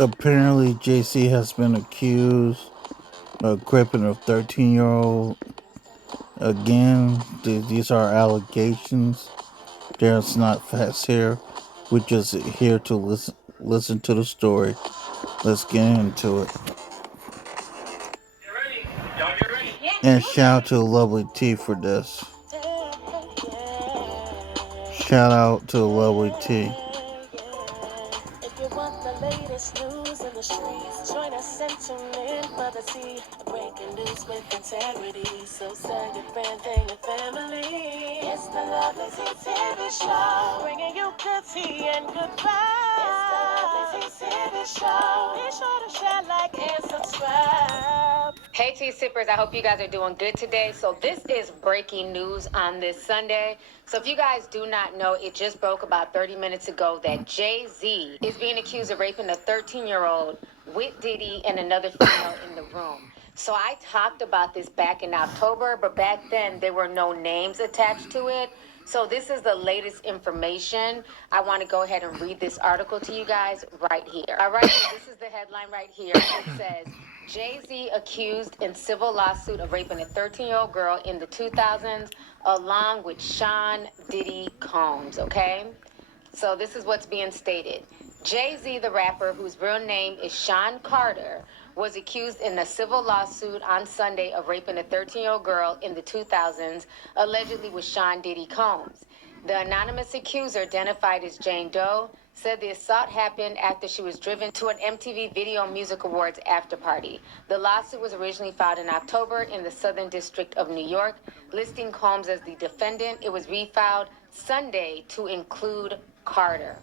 Apparently, JC has been accused of raping a 13-year-old. Again, these are allegations. There's not facts here. We're just here to listen to the story. Let's get into it. And shout out to Lovely T for this. Shout out to Lovely T. If you want the latest news in the streets, join us and tune in for the tea. Breaking news with integrity. So tell your friends and your family. It's the Lovely Tea TV Show. Bringing you good tea and good vibes. It's the Lovely Tea TV Show. Be sure to share, like, and subscribe. Hey tea sippers, I hope you guys are doing good today. So this is breaking news on this Sunday. So if you guys do not know, it just broke about 30 minutes ago that Jay-Z is being accused of raping a 13-year-old with Diddy and another female in the room. So I talked about this back in October, but back then there were no names attached to it. So this is the latest information. I want to go ahead and read this article to you guys right here. All right, so this is the headline right here. It says, Jay-Z accused in civil lawsuit of raping a 13-year-old girl in the 2000s, along with Sean Diddy Combs, okay? So this is what's being stated. Jay-Z, the rapper, whose real name is Sean Carter, was accused in a civil lawsuit on Sunday of raping a 13-year-old girl in the 2000s, allegedly with Sean Diddy Combs. The anonymous accuser, identified as Jane Doe, said the assault happened after she was driven to an MTV Video Music Awards after party. The lawsuit was originally filed in October in the Southern District of New York, listing Combs as the defendant. It was refiled Sunday to include Carter.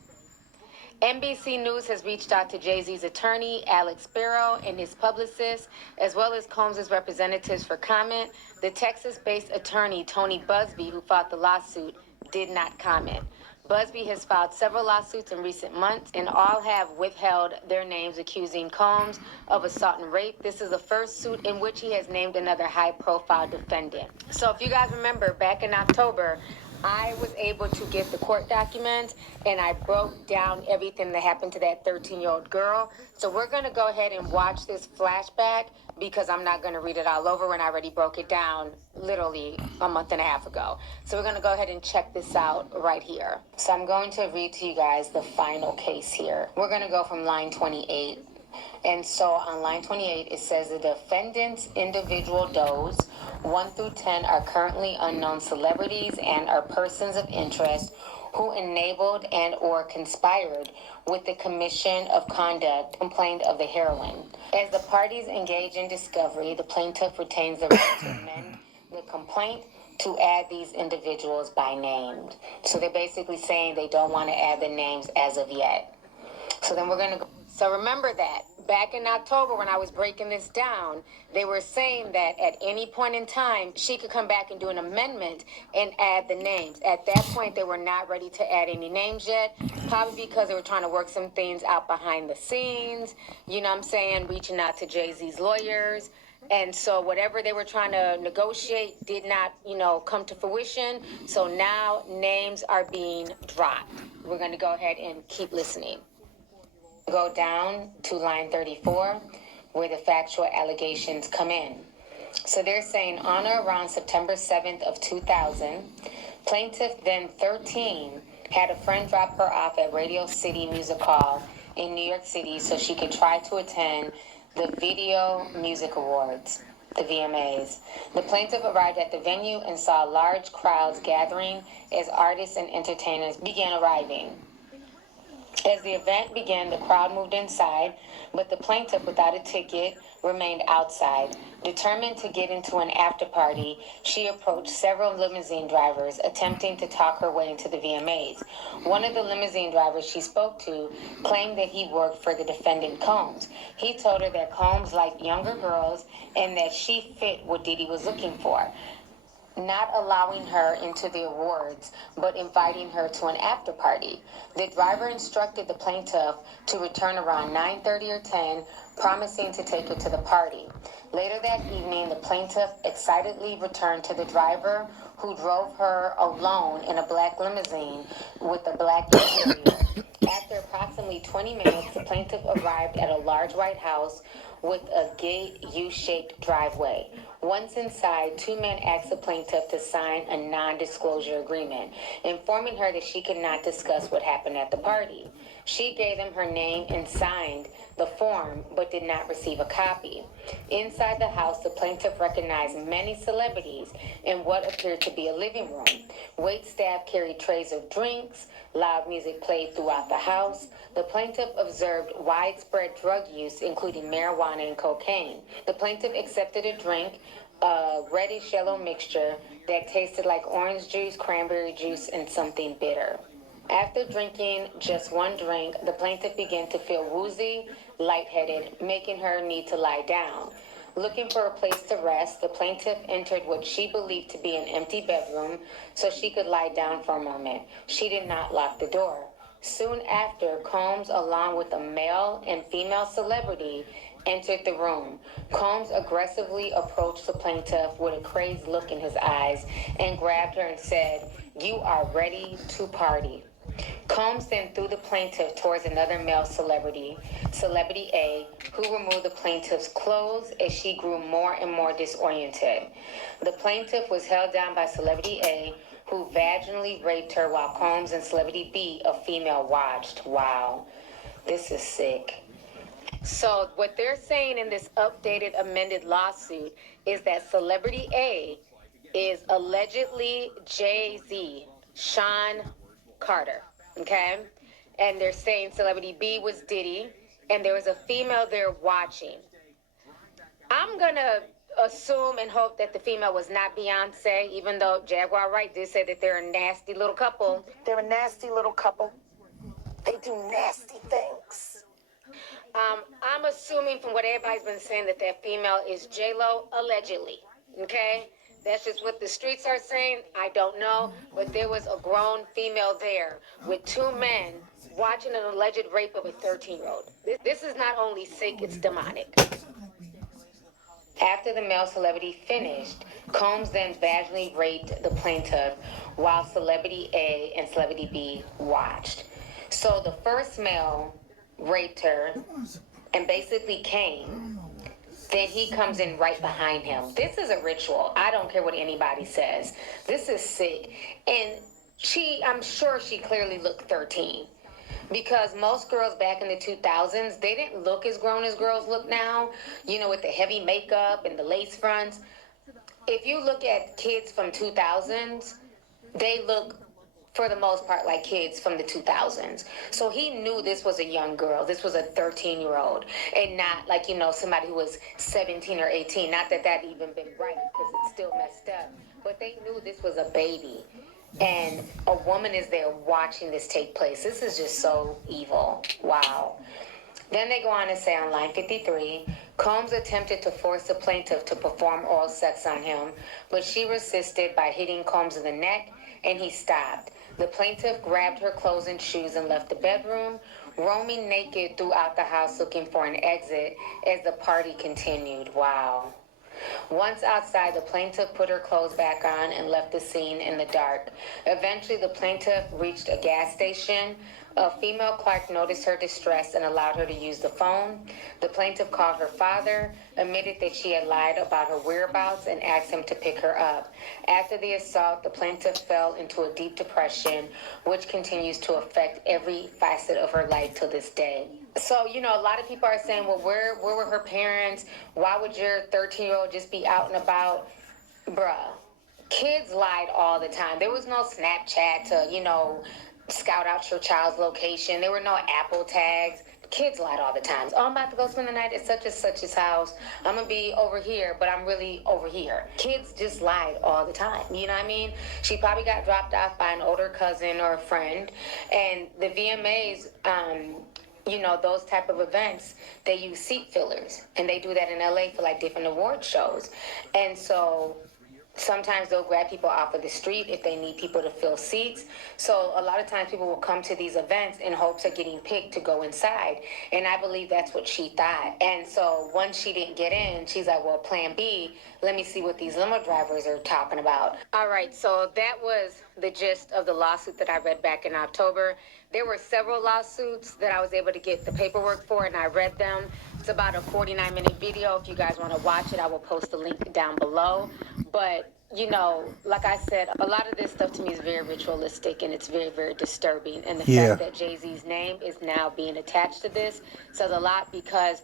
NBC News has reached out to Jay-Z's attorney, Alex Sparrow, and his publicist, as well as Combs' representatives for comment. The Texas-based attorney, Tony Busby, who fought the lawsuit, did not comment. Busby has filed several lawsuits in recent months, and all have withheld their names, accusing Combs of assault and rape. This is the first suit in which he has named another high-profile defendant. So if you guys remember, back in October, I was able to get the court documents, and I broke down everything that happened to that 13-year-old girl. So we're going to go ahead and watch this flashback, because I'm not going to read it all over when I already broke it down literally a month and a half ago. So we're going to go ahead and check this out right here. So I'm going to read to you guys the final case here. We're going to go from line 28. And so on line 28, it says the defendant's individual does 1 through 10 are currently unknown celebrities and are persons of interest who enabled and or conspired with the commission of conduct complained of the heroine. As the parties engage in discovery, the plaintiff retains the right to amend the complaint to add these individuals by name. So they're basically saying they don't want to add the names as of yet. So then we're going to go. So remember that back in October when I was breaking this down, they were saying that at any point in time, she could come back and do an amendment and add the names. At that point, they were not ready to add any names yet, probably because they were trying to work some things out behind the scenes, you know what I'm saying, reaching out to Jay-Z's lawyers. And so whatever they were trying to negotiate did not, come to fruition. So now names are being dropped. We're going to go ahead and keep listening. Go down to line 34, where the factual allegations come in. So they're saying on or around September 7th of 2000, plaintiff, then 13, had a friend drop her off at Radio City Music Hall in New York City so she could try to attend the Video Music Awards, the VMAs. The plaintiff arrived at the venue and saw large crowds gathering as artists and entertainers began arriving. As the event began, the crowd moved inside, but the plaintiff, without a ticket, remained outside. Determined to get into an after-party, she approached several limousine drivers, attempting to talk her way into the VMAs. One of the limousine drivers she spoke to claimed that he worked for the defendant Combs. He told her that Combs liked younger girls and that she fit what Diddy was looking for, not allowing her into the awards, but inviting her to an after party. The driver instructed the plaintiff to return around 9:30 or 10, promising to take her to the party. Later that evening, the plaintiff excitedly returned to the driver, who drove her alone in a black limousine with a black interior. After After approximately 20 minutes, the plaintiff arrived at a large white house with a gate U-shaped driveway. Once inside, two men asked the plaintiff to sign a non-disclosure agreement, informing her that she could not discuss what happened at the party. She gave them her name and signed the form, but did not receive a copy. Inside the house, the plaintiff recognized many celebrities in what appeared to be a living room. Wait staff carried trays of drinks. Loud music played throughout the house. The plaintiff observed widespread drug use, including marijuana and cocaine. The plaintiff accepted a drink, a reddish yellow mixture that tasted like orange juice, cranberry juice, and something bitter. After drinking just one drink, the plaintiff began to feel woozy, lightheaded, making her need to lie down. Looking for a place to rest, the plaintiff entered what she believed to be an empty bedroom so she could lie down for a moment. She did not lock the door. Soon after, Combs, along with a male and female celebrity, entered the room. Combs aggressively approached the plaintiff with a crazed look in his eyes and grabbed her and said, "You are ready to party." Combs then threw the plaintiff towards another male celebrity, Celebrity A, who removed the plaintiff's clothes as she grew more and more disoriented. The plaintiff was held down by Celebrity A, who vaginally raped her while Combs and Celebrity B, a female, watched. Wow, this is sick. So, what they're saying in this updated, amended lawsuit is that Celebrity A is allegedly Jay Z, Sean Carter. Okay? And they're saying Celebrity B was Diddy, and there was a female there watching. I'm gonna assume and hope that the female was not Beyonce, even though Jaguar Wright did say that they're a nasty little couple. They're a nasty little couple. They do nasty things. I'm assuming from what everybody's been saying that that female is J-Lo, allegedly. Okay? That's just what the streets are saying. I don't know. But there was a grown female there with two men watching an alleged rape of a 13-year-old. This is not only sick, it's demonic. After the male celebrity finished, Combs then vaginally raped the plaintiff while Celebrity A and Celebrity B watched. So the first male raped her and basically came. Then he comes in right behind him. This is a ritual. I don't care what anybody says. This is sick. And I'm sure she clearly looked 13. Because most girls back in the 2000s, they didn't look as grown as girls look now, with the heavy makeup and the lace fronts. If you look at kids from 2000s, they look for the most part like kids from the 2000s. So he knew this was a young girl. This was a 13-year-old and not like, somebody who was 17 or 18. Not that that even been right because it's still messed up. But they knew this was a baby. And a woman is there watching this take place. This is just so evil. Wow. Then they go on to say on line 53, Combs attempted to force the plaintiff to perform oral sex on him, but she resisted by hitting Combs in the neck, and he stopped. The plaintiff grabbed her clothes and shoes and left the bedroom, roaming naked throughout the house looking for an exit as the party continued. Wow. Once outside, the plaintiff put her clothes back on and left the scene in the dark. Eventually, the plaintiff reached a gas station. A female clerk noticed her distress and allowed her to use the phone. The plaintiff called her father, admitted that she had lied about her whereabouts, and asked him to pick her up. After the assault, the plaintiff fell into a deep depression, which continues to affect every facet of her life to this day. So, a lot of people are saying, well, where were her parents? Why would your 13-year-old just be out and about? Bruh, kids lied all the time. There was no Snapchat to, scout out your child's location. There were no Apple tags. Kids lied all the time. Oh, I'm about to go spend the night at such and such's house. I'm going to be over here, but I'm really over here. Kids just lied all the time. You know what I mean? She probably got dropped off by an older cousin or a friend. And the VMAs, those type of events, they use seat fillers. And they do that in LA for like different award shows. And so Sometimes they'll grab people off of the street if they need people to fill seats. So a lot of times people will come to these events in hopes of getting picked to go inside. And I believe that's what she thought. And so once she didn't get in, she's like, well, plan B, let me see what these limo drivers are talking about. All right, so that was the gist of the lawsuit that I read back in October. There were several lawsuits that I was able to get the paperwork for, and I read them. It's about a 49-minute video. If you guys want to watch it, I will post the link down below. But, you know, like I said, a lot of this stuff to me is very ritualistic and it's very, very disturbing. And the fact that Jay-Z's name is now being attached to this says a lot, because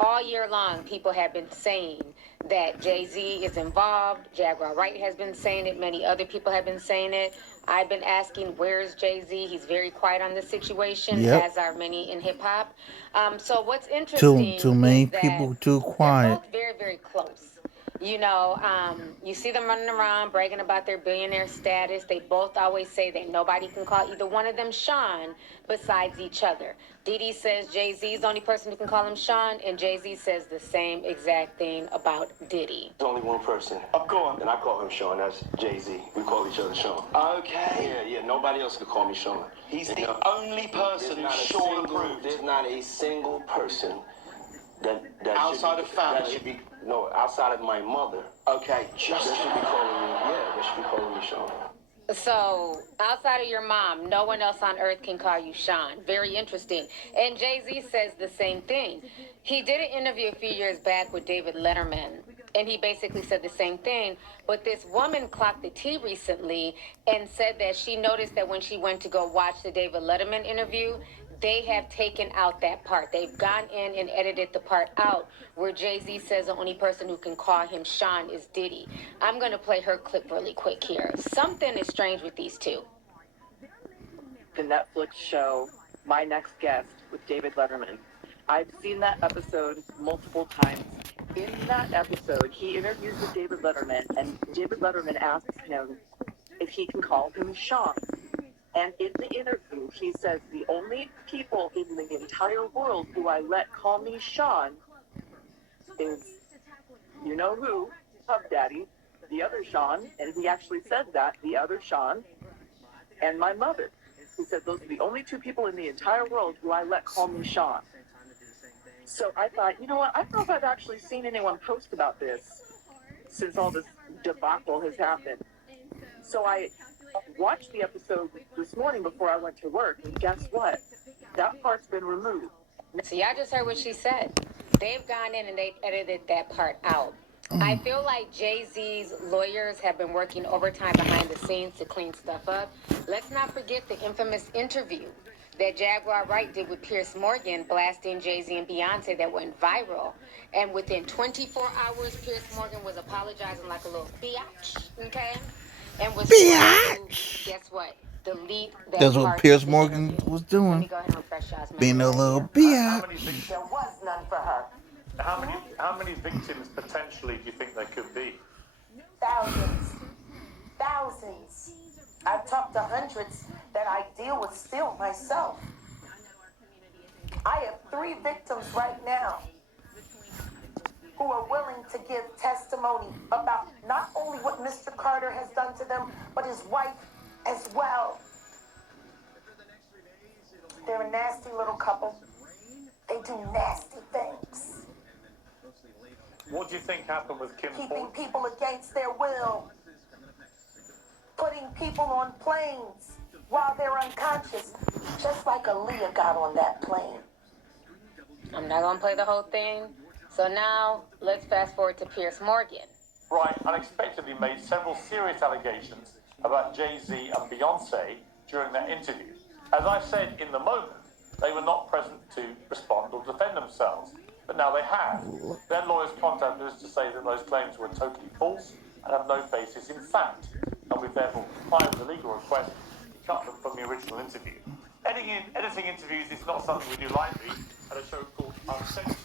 all year long, people have been saying that Jay-Z is involved. Jaguar Wright has been saying it. Many other people have been saying it. I've been asking, where's Jay-Z? He's very quiet on this situation, as are many in hip-hop. So what's interesting Too many is that people too they're quiet. both very, very close. You know, you see them running around bragging about their billionaire status. They both always say that nobody can call either one of them Sean besides each other. Diddy says Jay-Z is the only person who can call him Sean, and Jay-Z says the same exact thing about Diddy. There's only one person. Oh, go on. And I call him Sean. That's Jay-Z. We call each other Sean. Okay. Yeah. Nobody else could call me Sean. He's the only person who's Sean approved. There's not a single person that outside should of family. That should be outside of my mother. Okay, just They should be calling me. Yeah, they should be calling me Sean. So, outside of your mom, no one else on earth can call you Sean. Very interesting. And Jay-Z says the same thing. He did an interview a few years back with David Letterman, and he basically said the same thing. But this woman clocked the tea recently and said that she noticed that when she went to go watch the David Letterman interview, they have taken out that part. They've gone in and edited the part out where Jay-Z says the only person who can call him Sean is Diddy. I'm going to play her clip really quick here. Something is strange with these two. The Netflix show, My Next Guest, with David Letterman. I've seen that episode multiple times. In that episode, he interviews with David Letterman, and David Letterman asks him if he can call him Sean. And in the interview, he says, the only people in the entire world who I let call me Sean is, you know who, Puff Daddy, the other Sean, and he actually said that, the other Sean, and my mother. He said, those are the only two people in the entire world who I let call me Sean. So I thought, you know what, I don't know if I've actually seen anyone post about this since all this debacle has happened. So I watched the episode this morning before I went to work, and guess what? That part's been removed. So y'all just heard what she said. They've gone in and they've edited that part out. I feel like Jay-Z's lawyers have been working overtime behind the scenes to clean stuff up. Let's not forget the infamous interview that Jaguar Wright did with Piers Morgan, blasting Jay-Z and Beyonce, that went viral. And within 24 hours, Piers Morgan was apologizing like a little biatch, okay? And was trying to, guess what? Delete that That's what part Piers of the Morgan interview. was Let doing. me go ahead and refresh y'all's Being a memory little right here. bitch. There was none for her. How many victims potentially do you think there could be? Thousands. Thousands. I've talked to hundreds that I deal with still myself. I have 3 victims right now who are willing to give testimony about not only what Mr. Carter has done to them, but his wife as well. They're a nasty little couple. They do nasty things. What do you think happened with Kim Keeping Porter? people against their will. Putting people on planes while they're unconscious. Just like Aaliyah got on that plane. I'm not going to play the whole thing. So now, let's fast forward to Piers Morgan. Wright unexpectedly made several serious allegations about Jay-Z and Beyonce during their interview. As I said in the moment, they were not present to respond or defend themselves, but now they have. Their lawyers contacted us to say that those claims were totally false and have no basis in fact, and we've therefore complied with the legal request to cut them from the original interview. Editing interviews is not something we do lightly at a show called Uncensored.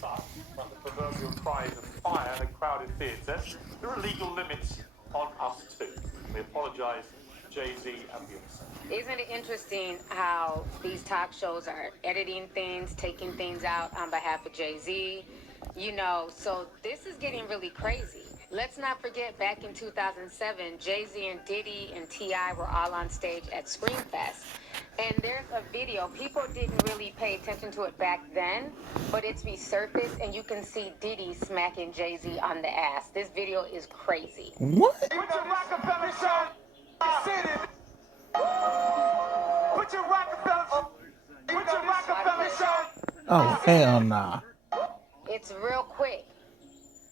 But, like the proverbial cries of fire in a crowded theatre, there are legal limits on us too. We apologise to Jay-Z and Beyonce. Isn't it interesting how these talk shows are editing things, taking things out on behalf of Jay-Z? You know, so this is getting really crazy. Let's not forget, back in 2007, Jay-Z and Diddy and T.I. were all on stage at Screamfest. And there's a video. People didn't really pay attention to it back then, but it's resurfaced, and you can see Diddy smacking Jay-Z on the ass. This video is crazy. What? Put your Rockefeller shirt on. Put your Rockefeller. Put your Rockefeller shirt. Oh, hell nah. It's real quick.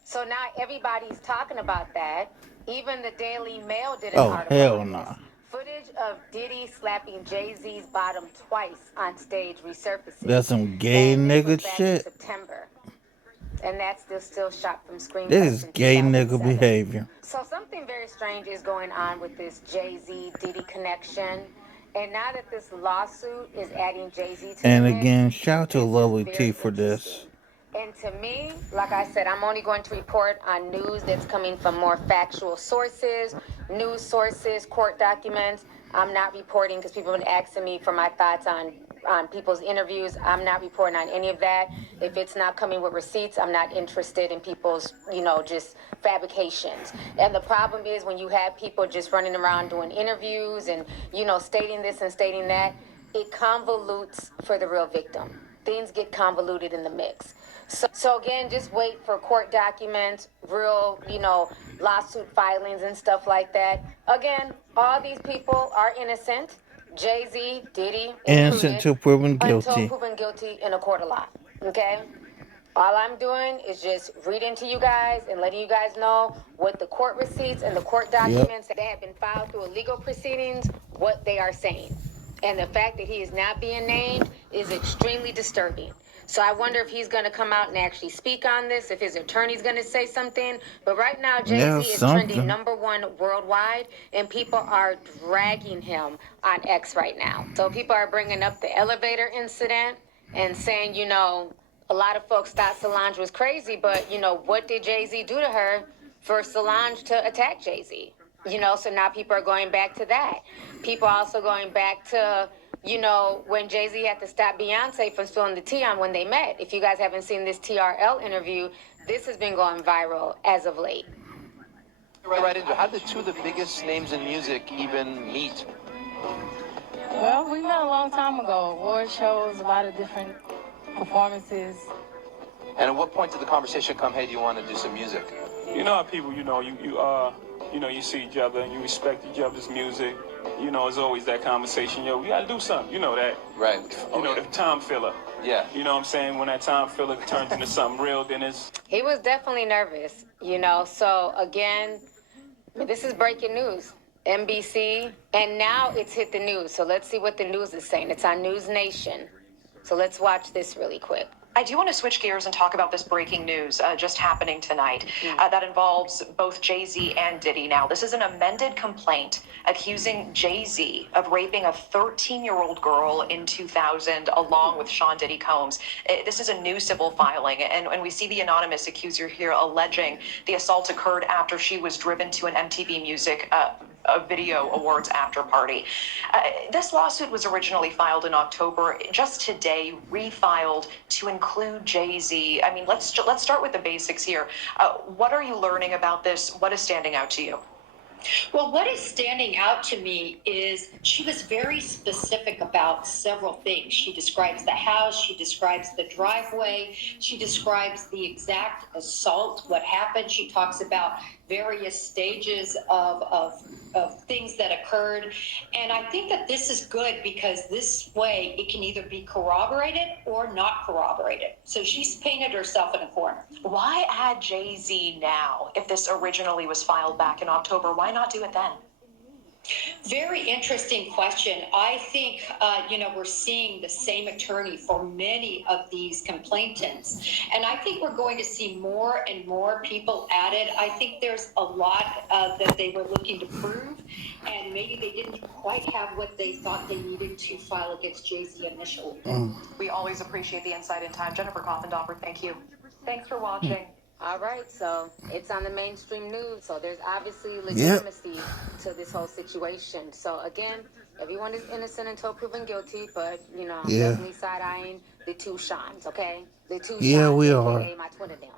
So now everybody's talking about that. Even the Daily Mail did an article hell on nah. this. Footage of Diddy slapping Jay-Z's bottom twice on stage resurfacing. That's some gay And this nigga was back shit. in September. And that's still shot from Screamfest. This is in gay nigga 2007. behavior. So something very strange is going on with this Jay-Z Diddy connection. And now that this lawsuit is adding Jay-Z to And the mix, again, shout out to this is Lovely very T for this. interesting. And to me, like I said, I'm only going to report on news that's coming from more factual sources, news sources, court documents. I'm not reporting because people have been asking me for my thoughts on people's interviews. I'm not reporting on any of that. If it's not coming with receipts, I'm not interested in people's, just fabrications. And the problem is when you have people just running around doing interviews and, stating this and stating that, it convolutes for the real victim. Things get convoluted in the mix. So again, just wait for court documents, real, lawsuit filings and stuff like that. Again, all these people are innocent. Jay-Z, Diddy, Innocent included, till proven until guilty. proven guilty in a court of law. Okay? All I'm doing is just reading to you guys and letting you guys know what the court receipts and the court documents that have been filed through legal proceedings, what they are saying. And the fact that he is not being named is extremely disturbing. So I wonder if he's going to come out and actually speak on this, if his attorney's going to say something. But right now, Jay-Z is trending #1 worldwide, and people are dragging him on X right now. So people are bringing up the elevator incident and saying, a lot of folks thought Solange was crazy, but, what did Jay-Z do to her for Solange to attack Jay-Z? So now people are going back to that. People also going back to, when Jay-Z had to stop Beyonce from spilling the tea on when they met. If you guys haven't seen this TRL interview, this has been going viral as of late. Right into it. How did two of the biggest names in music even meet? Well, we met a long time ago. Award shows, a lot of different performances. And at what point did the conversation come, hey, do you want to do some music? You know how people, you see each other and you respect each other's music. It's always that conversation, we gotta do something. You know that. Right. The time filler. Yeah. You know what I'm saying? When that time filler turns into something real, then it's... He was definitely nervous, So, again, this is breaking news. NBC, and now it's hit the news. So let's see what the news is saying. It's on News Nation. So let's watch this really quick. I do want to switch gears and talk about this breaking news just happening tonight that involves both Jay-Z and Diddy. Now, this is an amended complaint accusing Jay-Z of raping a 13-year-old girl in 2000 along with Sean Diddy Combs. This is a new civil filing, and we see the anonymous accuser here alleging the assault occurred after she was driven to an MTV Music a video awards after party. This lawsuit was originally filed in October, just today refiled to include Jay-Z. I mean, let's start with the basics here. What are you learning about this? What is standing out to you? Well, what is standing out to me is she was very specific about several things. She describes the house, she describes the driveway, she describes the exact assault, what happened. She talks about various stages of things that occurred. And I think that this is good because this way it can either be corroborated or not corroborated. So she's painted herself in a corner. Why add Jay-Z now if this originally was filed back in October? Why not do it then? Very interesting question. I think, we're seeing the same attorney for many of these complainants. And I think we're going to see more and more people added. I think there's a lot that they were looking to prove, and maybe they didn't quite have what they thought they needed to file against Jay-Z initially. We always appreciate the insight in time. Jennifer Coffendoffer, thank you. Thanks for watching. All right, so it's on the mainstream news. So there's obviously legitimacy to this whole situation. So again, everyone is innocent until proven guilty, but I'm definitely side-eyeing the two Seans, okay? The two Seans, we are. aka my twin of them.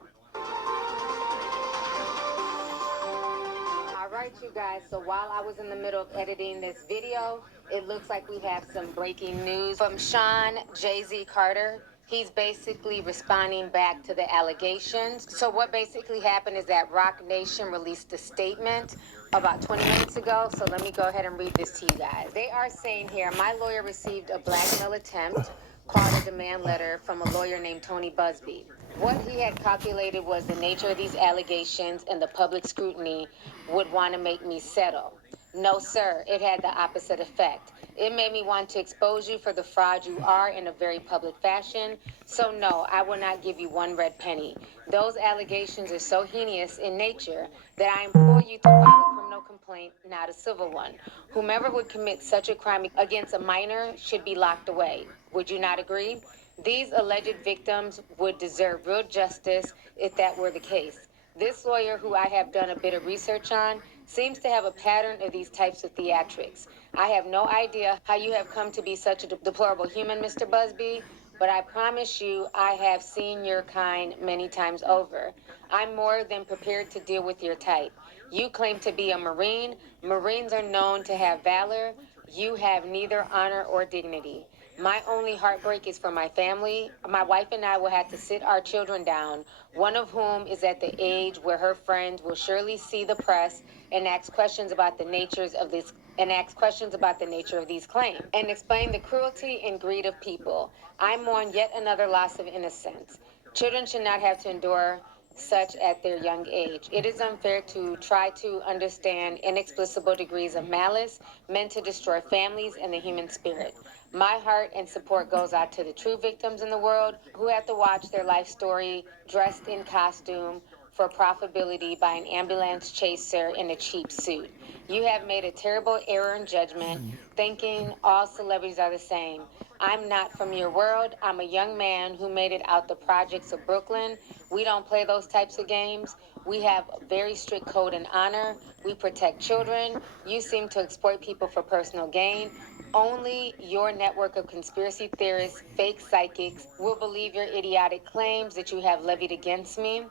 right, you guys. So while I was in the middle of editing this video, it looks like we have some breaking news from Sean Jay-Z Carter. He's basically responding back to the allegations. So what basically happened is that Rock Nation released a statement about 20 minutes ago. So let me go ahead and read this to you guys. They are saying here, my lawyer received a blackmail attempt called a demand letter from a lawyer named Tony Busby. What he had calculated was the nature of these allegations and the public scrutiny would want to make me settle. No, sir, it had the opposite effect. It made me want to expose you for the fraud you are in a very public fashion. So, no, I will not give you one red penny. Those allegations are so heinous in nature that I implore you to file a criminal complaint, not a civil one. Whomever would commit such a crime against a minor should be locked away. Would you not agree? These alleged victims would deserve real justice if that were the case. This lawyer, who I have done a bit of research on, seems to have a pattern of these types of theatrics. I have no idea how you have come to be such a deplorable human, Mr. Busby, but I promise you I have seen your kind many times over. I'm more than prepared to deal with your type. You claim to be a Marine. Marines are known to have valor. You have neither honor or dignity. My only heartbreak is for my family. My wife and I will have to sit our children down, one of whom is at the age where her friends will surely see the press and ask questions about the natures of this and ask questions about the nature of these claims and explain the cruelty and greed of people. I mourn yet another loss of innocence. Children should not have to endure such at their young age. It is unfair to try to understand inexplicable degrees of malice meant to destroy families and the human spirit. My heart and support goes out to the true victims in the world who have to watch their life story dressed in costume for profitability by an ambulance chaser in a cheap suit. You have made a terrible error in judgment, thinking all celebrities are the same. I'm not from your world. I'm a young man who made it out the projects of Brooklyn. We don't play those types of games. We have a very strict code and honor. We protect children. You seem to exploit people for personal gain. Only your network of conspiracy theorists, fake psychics, will believe your idiotic claims that you have levied against me.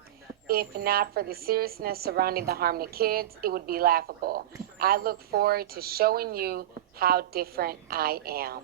If not for the seriousness surrounding the harm to kids, it would be laughable. I look forward to showing you how different I am.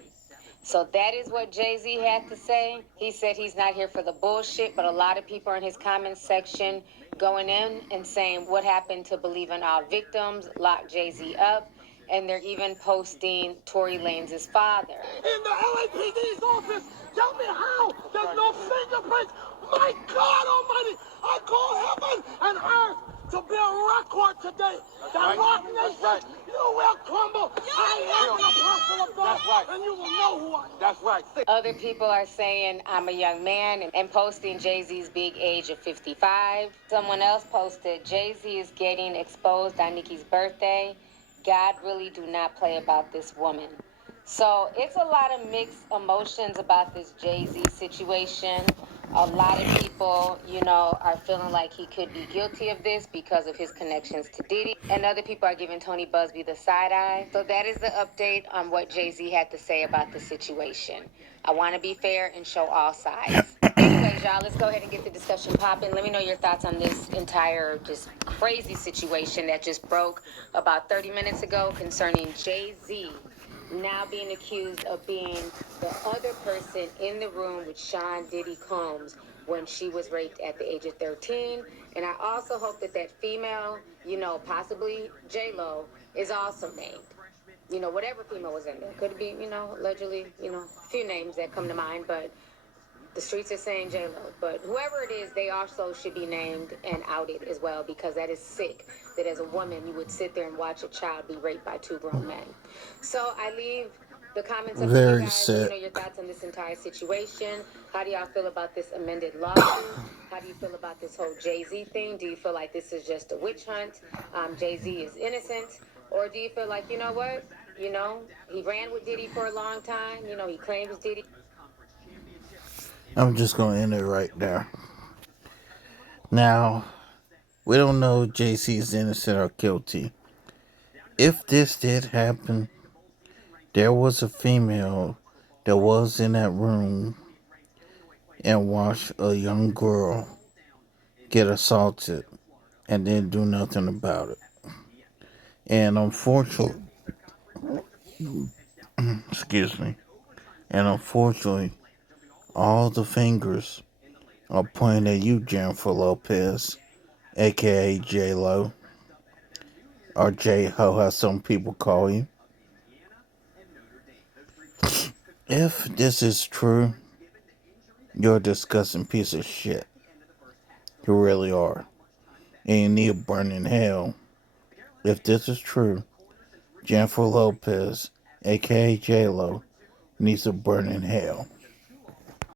So that is what Jay-Z had to say. He said he's not here for the bullshit, but a lot of people in his comments section going in and saying what happened to Believe in All Victims, lock Jay-Z up, and they're even posting Tory Lanez' father. In the LAPD's office, tell me how there's no fingerprints. My God Almighty, I call heaven and earth to be a record today. That Rock Nation, you will crumble. I am an apostle of God, and you will know who I am. That's right. Other people are saying I'm a young man and posting Jay-Z's big age of 55. Someone else posted Jay-Z is getting exposed on Nicki's birthday. God really do not play about this woman. So it's a lot of mixed emotions about this Jay-Z situation. A lot of people, are feeling like he could be guilty of this because of his connections to Diddy. And other people are giving Tony Busby the side eye. So that is the update on what Jay-Z had to say about the situation. I want to be fair and show all sides. Anyways, y'all, let's go ahead and get the discussion popping. Let me know your thoughts on this entire just crazy situation that just broke about 30 minutes ago concerning Jay-Z now being accused of being the other person in the room with Sean Diddy Combs when she was raped at the age of 13. And I also hope that that female, possibly J-Lo, is also named. Whatever female was in there. Could it be, allegedly, a few names that come to mind, but the streets are saying J-Lo. But whoever it is, they also should be named and outed as well, because that is sick that as a woman you would sit there and watch a child be raped by two grown men. So I leave the comments up to you guys. Let me know your thoughts on this entire situation. How do y'all feel about this amended lawsuit? How do you feel about this whole Jay-Z thing? Do you feel like this is just a witch hunt? Jay-Z is innocent? Or do you feel like, you know what? He ran with Diddy for a long time. He claims Diddy. I'm just gonna end it right there. Now, we don't know if JC is innocent or guilty. If this did happen, there was a female that was in that room and watched a young girl get assaulted and didn't do nothing about it. And unfortunately, excuse me, and unfortunately, all the fingers are pointing at you, Jennifer Lopez, aka J-Lo, or J-Ho, as some people call you. If this is true, you're a disgusting piece of shit. You really are. And you need to burn in hell. If this is true, Jennifer Lopez, aka J-Lo, needs to burn in hell.